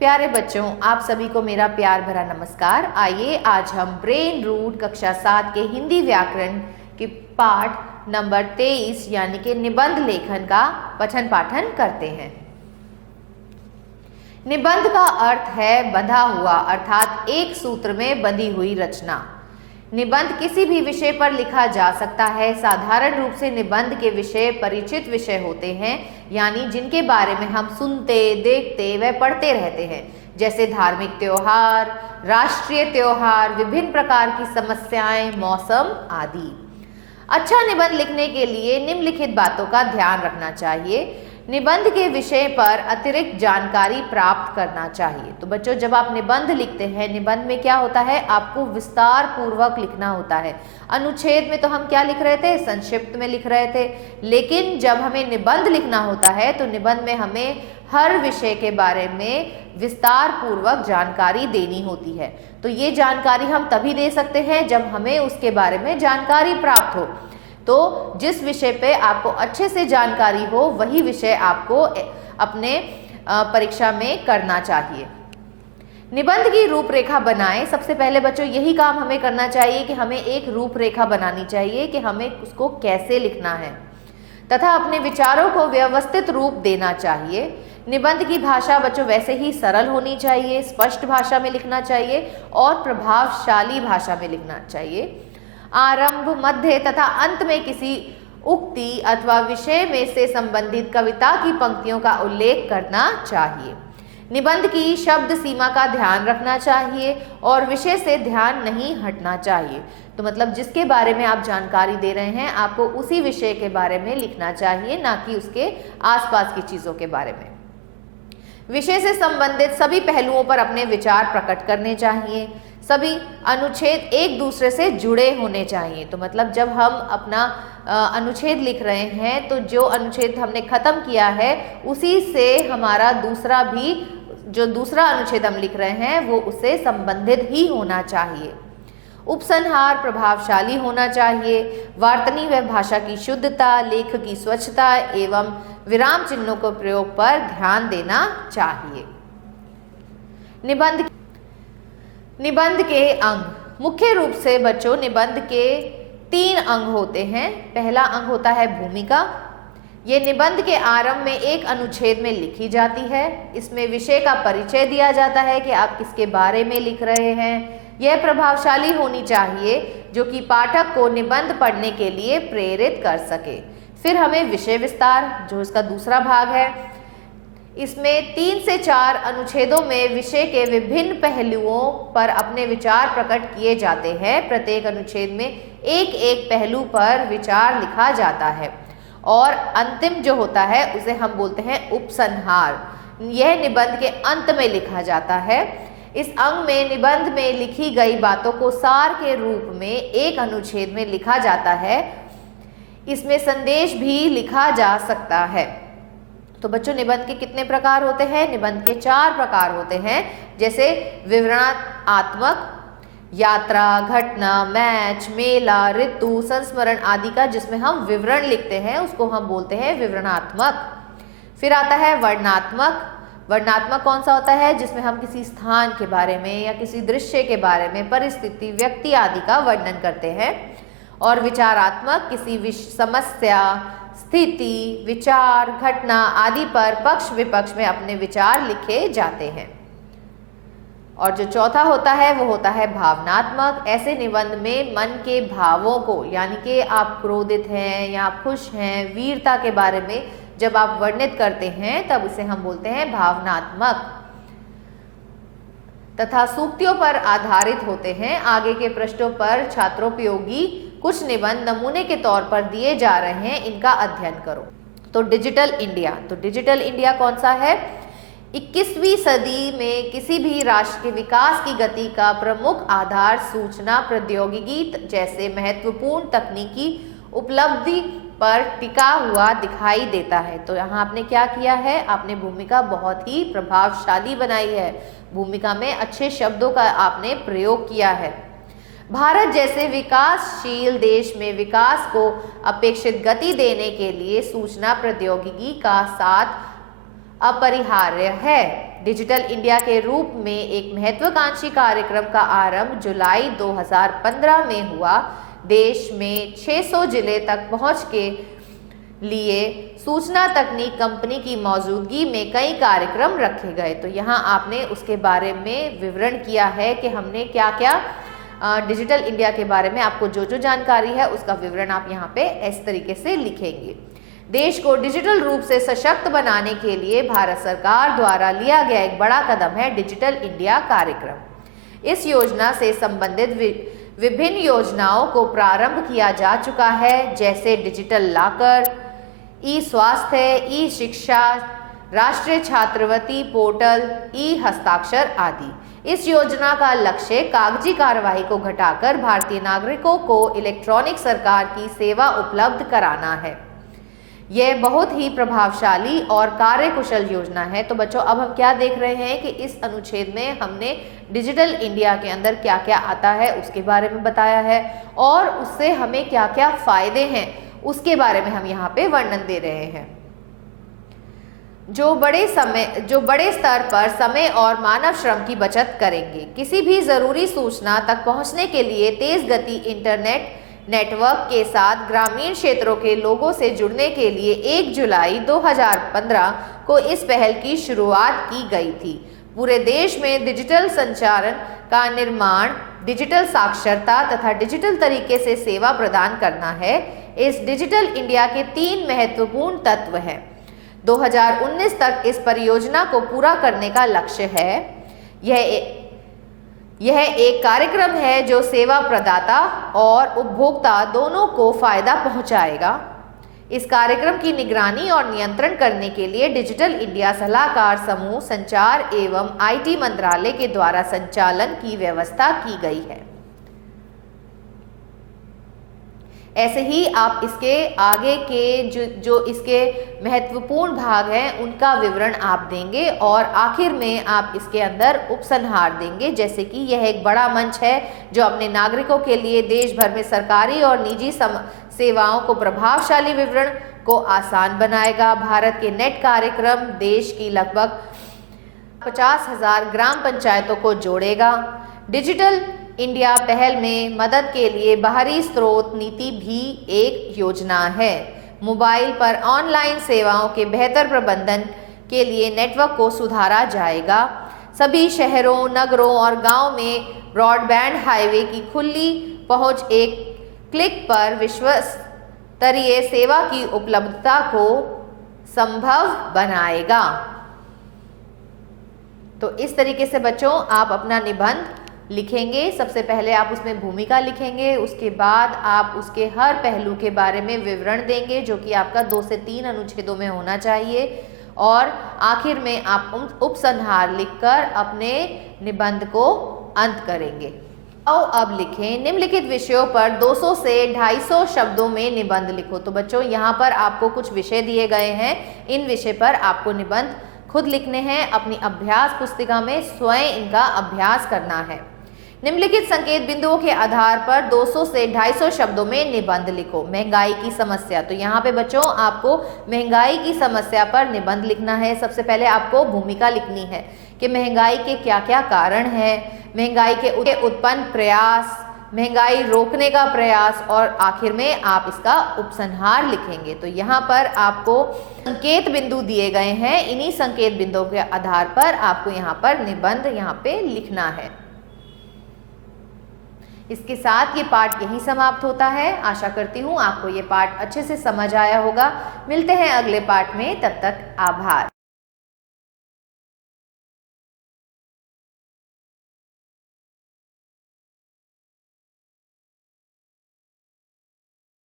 प्यारे बच्चों, आप सभी को मेरा प्यार भरा नमस्कार। आइए आज हम ब्रेन रूट कक्षा 7 के हिंदी व्याकरण के पाठ नंबर 23 यानी कि निबंध लेखन का पठन पाठन करते हैं। निबंध का अर्थ है बंधा हुआ, अर्थात एक सूत्र में बंधी हुई रचना। निबंध किसी भी विषय पर लिखा जा सकता है। साधारण रूप से निबंध के विषय परिचित विषय होते हैं, यानी जिनके बारे में हम सुनते, देखते व पढ़ते रहते हैं, जैसे धार्मिक त्योहार, राष्ट्रीय त्योहार, विभिन्न प्रकार की समस्याएं, मौसम आदि। अच्छा निबंध लिखने के लिए निम्नलिखित बातों का ध्यान रखना चाहिए। निबंध के विषय पर अतिरिक्त जानकारी प्राप्त करना चाहिए। तो बच्चों, जब आप निबंध लिखते हैं, निबंध में क्या होता है, आपको विस्तार पूर्वक लिखना होता है। अनुच्छेद में तो हम क्या लिख रहे थे, संक्षिप्त में लिख रहे थे, लेकिन जब हमें निबंध लिखना होता है तो निबंध में हमें हर विषय के बारे में विस्तार पूर्वक जानकारी देनी होती है। तो ये जानकारी हम तभी दे सकते हैं जब हमें उसके बारे में जानकारी प्राप्त हो। तो जिस विषय पे आपको अच्छे से जानकारी हो, वही विषय आपको अपने परीक्षा में करना चाहिए। निबंध की रूपरेखा बनाएं। सबसे पहले बच्चों यही काम हमें करना चाहिए कि हमें एक रूपरेखा बनानी चाहिए कि हमें उसको कैसे लिखना है, तथा अपने विचारों को व्यवस्थित रूप देना चाहिए। निबंध की भाषा बच्चों वैसे ही सरल होनी चाहिए, स्पष्ट भाषा में लिखना चाहिए और प्रभावशाली भाषा में लिखना चाहिए। आरंभ, मध्य तथा अंत में किसी उक्ति अथवा विषय में से संबंधित कविता की पंक्तियों का उल्लेख करना चाहिए। निबंध की शब्द सीमा का ध्यान रखना चाहिए और विषय से ध्यान नहीं हटना चाहिए। तो मतलब जिसके बारे में आप जानकारी दे रहे हैं, आपको उसी विषय के बारे में लिखना चाहिए, ना कि उसके आसपास की चीजों के बारे में। विषय से संबंधित सभी पहलुओं पर अपने विचार प्रकट करने चाहिए। सभी अनुच्छेद एक दूसरे से जुड़े होने चाहिए। तो मतलब जब हम अपना अनुच्छेद लिख रहे हैं, तो जो अनुच्छेद हमने खत्म किया है उसी से हमारा दूसरा भी, जो दूसरा अनुच्छेद हम लिख रहे हैं, वो उससे संबंधित ही होना चाहिए। उपसंहार प्रभावशाली होना चाहिए। वार्तनी व भाषा की शुद्धता, लेख की स्वच्छता एवं विराम चिन्हों के प्रयोग पर ध्यान देना चाहिए। निबंध के अंग। मुख्य रूप से बच्चों निबंध के 3 अंग होते हैं। पहला अंग होता है भूमिका। ये निबंध के आरंभ में एक अनुच्छेद में लिखी जाती है। इसमें विषय का परिचय दिया जाता है कि आप किसके बारे में लिख रहे हैं। यह प्रभावशाली होनी चाहिए जो कि पाठक को निबंध पढ़ने के लिए प्रेरित कर सके। फिर हमें विषय विस्तार, जो इसका दूसरा भाग है, इसमें 3 से 4 अनुच्छेदों में विषय के विभिन्न पहलुओं पर अपने विचार प्रकट किए जाते हैं। प्रत्येक अनुच्छेद में एक एक पहलू पर विचार लिखा जाता है और अंतिम जो होता है उसे हम बोलते हैं उपसंहार। यह निबंध के अंत में लिखा जाता है। इस अंग में निबंध में लिखी गई बातों को सार के रूप में एक अनुच्छेद में लिखा जाता है। इसमें संदेश भी लिखा जा सकता है। तो बच्चों निबंध के कितने प्रकार होते हैं? निबंध के 4 प्रकार होते हैं, जैसे विवरणात्मक, यात्रा, घटना, मैच, मेला, ऋतु, संस्मरण आदि का जिसमें हम विवरण लिखते हैं उसको हम बोलते हैं विवरणात्मक। फिर आता है वर्णनात्मक। वर्णनात्मक कौन सा होता है? जिसमें हम किसी स्थान के बारे में या किसी दृश्य के बारे में, परिस्थिति, व्यक्ति आदि का वर्णन करते हैं। और विचारात्मक, किसी समस्या, स्थिति, विचार, घटना आदि पर पक्ष विपक्ष में अपने विचार लिखे जाते हैं। और जो चौथा होता है वो होता है भावनात्मक। ऐसे निबंध में मन के भावों को, यानी कि आप क्रोधित हैं या आप खुश हैं, वीरता के बारे में जब आप वर्णित करते हैं तब उसे हम बोलते हैं भावनात्मक। तथा सूक्तियों पर आधारित होते हैं। आगे के पृष्ठों पर छात्रोपयोगी कुछ निबंध नमूने के तौर पर दिए जा रहे हैं, इनका अध्ययन करो। तो डिजिटल इंडिया। तो डिजिटल इंडिया कौन सा है? 21वीं सदी में किसी भी राष्ट्र के विकास की गति का प्रमुख आधार सूचना प्रौद्योगिकी जैसे महत्वपूर्ण तकनीकी उपलब्धि पर टिका हुआ दिखाई देता है। तो यहाँ आपने क्या किया है? आपने भूमिका बहुत ही प्रभावशाली बनाई है। भूमिका में अच्छे शब्दों का आपने प्रयोग किया है। भारत जैसे विकासशील देश में विकास को अपेक्षित गति देने के लिए सूचना प्रौद्योगिकी का साथ अपरिहार्य है। डिजिटल इंडिया के रूप में एक महत्वाकांक्षी कार्यक्रम का आरंभ जुलाई 2015 में हुआ। देश में 600 जिले तक पहुंच के लिए सूचना तकनीक कंपनी की मौजूदगी में कई कार्यक्रम रखे गए। तो यहाँ आपने उसके बारे में विवरण किया है कि हमने क्या क्या डिजिटल इंडिया के बारे में आपको जो जो जानकारी है उसका विवरण आप यहाँ पे इस तरीके से लिखेंगे। देश को डिजिटल रूप से सशक्त बनाने के लिए भारत सरकार द्वारा लिया गया एक बड़ा कदम है डिजिटल इंडिया कार्यक्रम। इस योजना से संबंधित विभिन्न योजनाओं को प्रारंभ किया जा चुका है, जैसे डिजिटल लॉकर, ई स्वास्थ्य, ई शिक्षा, राष्ट्रीय छात्रवृत्ति पोर्टल, ई हस्ताक्षर आदि। इस योजना का लक्ष्य कागजी कार्रवाई को घटाकर भारतीय नागरिकों को इलेक्ट्रॉनिक सरकार की सेवा उपलब्ध कराना है। यह बहुत ही प्रभावशाली और कार्यकुशल योजना है। तो बच्चों, अब हम क्या देख रहे हैं कि इस अनुच्छेद में हमने डिजिटल इंडिया के अंदर क्या क्या आता है उसके बारे में बताया है और उससे हमें क्या क्या फायदे हैं उसके बारे में हम यहाँ पे वर्णन दे रहे हैं। जो बड़े स्तर पर समय और मानव श्रम की बचत करेंगे। किसी भी जरूरी सूचना तक पहुंचने के लिए तेज गति इंटरनेट नेटवर्क के साथ ग्रामीण क्षेत्रों के लोगों से जुड़ने के लिए 1 जुलाई 2015 को इस पहल की शुरुआत की गई थी। पूरे देश में डिजिटल संचारण का निर्माण, डिजिटल साक्षरता तथा डिजिटल तरीके से सेवा प्रदान करना है। इस डिजिटल इंडिया के 3 महत्वपूर्ण तत्व हैं। 2019 तक इस परियोजना को पूरा करने का लक्ष्य है। यह एक कार्यक्रम है जो सेवा प्रदाता और उपभोक्ता दोनों को फायदा पहुंचाएगा। इस कार्यक्रम की निगरानी और नियंत्रण करने के लिए डिजिटल इंडिया सलाहकार समूह, संचार एवं आईटी मंत्रालय के द्वारा संचालन की व्यवस्था की गई है। ऐसे ही आप इसके आगे के जो इसके महत्वपूर्ण भाग हैं उनका विवरण आप देंगे और आखिर में आप इसके अंदर उपसंहार देंगे, जैसे कि यह एक बड़ा मंच है जो अपने नागरिकों के लिए देश भर में सरकारी और निजी सेवाओं को प्रभावशाली विवरण को आसान बनाएगा। भारत के नेट कार्यक्रम देश की लगभग 50,000 ग्राम पंचायतों को जोड़ेगा। डिजिटल इंडिया पहल में मदद के लिए बाहरी स्रोत नीति भी एक योजना है। मोबाइल पर ऑनलाइन सेवाओं के बेहतर प्रबंधन के लिए नेटवर्क को सुधारा जाएगा। सभी शहरों, नगरों और गांव में ब्रॉडबैंड हाईवे की खुली पहुंच एक क्लिक पर विश्व स्तरीय सेवा की उपलब्धता को संभव बनाएगा। तो इस तरीके से बच्चों आप अपना निबंध लिखेंगे। सबसे पहले आप उसमें भूमिका लिखेंगे, उसके बाद आप उसके हर पहलू के बारे में विवरण देंगे जो कि आपका 2 से 3 अनुच्छेदों में होना चाहिए और आखिर में आप उपसंहार लिखकर अपने निबंध को अंत करेंगे। अब लिखें, निम्नलिखित विषयों पर 200 से 250 शब्दों में निबंध लिखो। तो बच्चों यहाँ पर आपको कुछ विषय दिए गए हैं, इन विषय पर आपको निबंध खुद लिखने हैं। अपनी अभ्यास पुस्तिका में स्वयं इनका अभ्यास करना है। निम्नलिखित संकेत बिंदुओं के आधार पर 200 से 250 शब्दों में निबंध लिखो। महंगाई की समस्या, तो यहाँ पे बच्चों आपको महंगाई की समस्या पर निबंध लिखना है। सबसे पहले आपको भूमिका लिखनी है कि महंगाई के क्या क्या कारण हैं, महंगाई के उत्पन्न प्रयास, महंगाई रोकने का प्रयास और आखिर में आप इसका उपसंहार लिखेंगे। तो यहाँ पर आपको संकेत बिंदु दिए गए हैं, इन्हीं संकेत बिंदुओं के आधार पर आपको यहाँ पर निबंध यहाँ पे लिखना है। इसके साथ ये पाठ यहीं समाप्त होता है। आशा करती हूँ आपको ये पाठ अच्छे से समझ आया होगा। मिलते हैं अगले पाठ में, तब तक आभार।